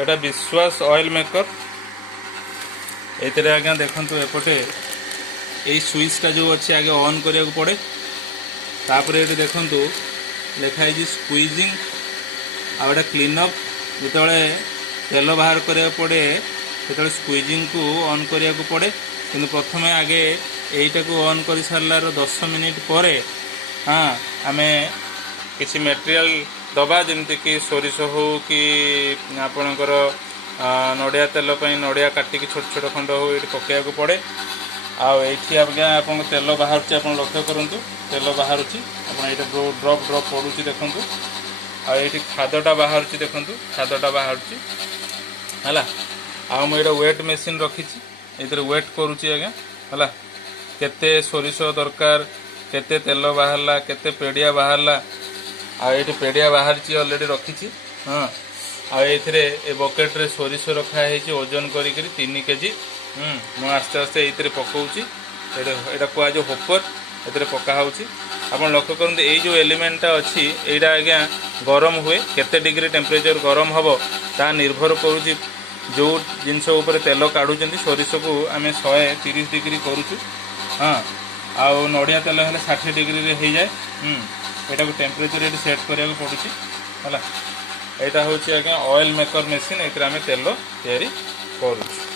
एटा विश्वास oil maker. ये आज्ञा देखु एपटे यही स्विचटा जो अच्छे आगे ऑन करिया पड़े। तापर ये देखु लिखाई स्क्वीजिंग आउटा क्लीनअप। जिते तेल बाहर करिया पड़े से स्क्वीजिंग को ऑन करिया पड़े। किंतु प्रथमे आगे यहीटा को ऑन कर सारार 10 मिनिट पर हाँ आम किसी मटेरियल दबा जमती कि सोरिष हो कि आपणकर नड़िया तेल नड़िया काटिकी छोट छोट खंड हो ये पकड़ा पड़े। आईटी आज्ञा आप तेल बाहर आप लक्ष्य करूँ तेल बाहर आप ड्रप ड्रप पड़ू देखूँ। आईटी खादटा बाहर देखूँ खादटा बाहर है। आ मुझे वेट मेसीन रखी ये वेट करुच्ची आज्ञा है। केते सोरिष दरकार केते तेल बाहरला केते पेड़िया बाहरला। आईटी पेड़िया बाहर अलरेडी रखी। हाँ ये बकेट रे सोरिष रखाई ओजन करी 3 केजी। मु आस्ते आस्ते ये पकाऊँगी। यहाँ कहुए होपर ये पका आप लक्ष्य करूँ ये जो एलिमेंटा अच्छी यहाँ आज्ञा गरम हुए केते डिग्री टेम्परेचर गरम हम ता निर्भर करुच्ची जो जिनस तेल काढ़ुं सोरिष को आम 130 डिग्री करुचु। हाँ आउ नड़िया तेल है 60 डिग्री हो जाए। यहाँ को टेम्परेचर ये सेट करा पड़ुची है। यहाँ हूँ आज्ञा ऑयल मेकर मेसीन ये तेल तैयारी करुचु।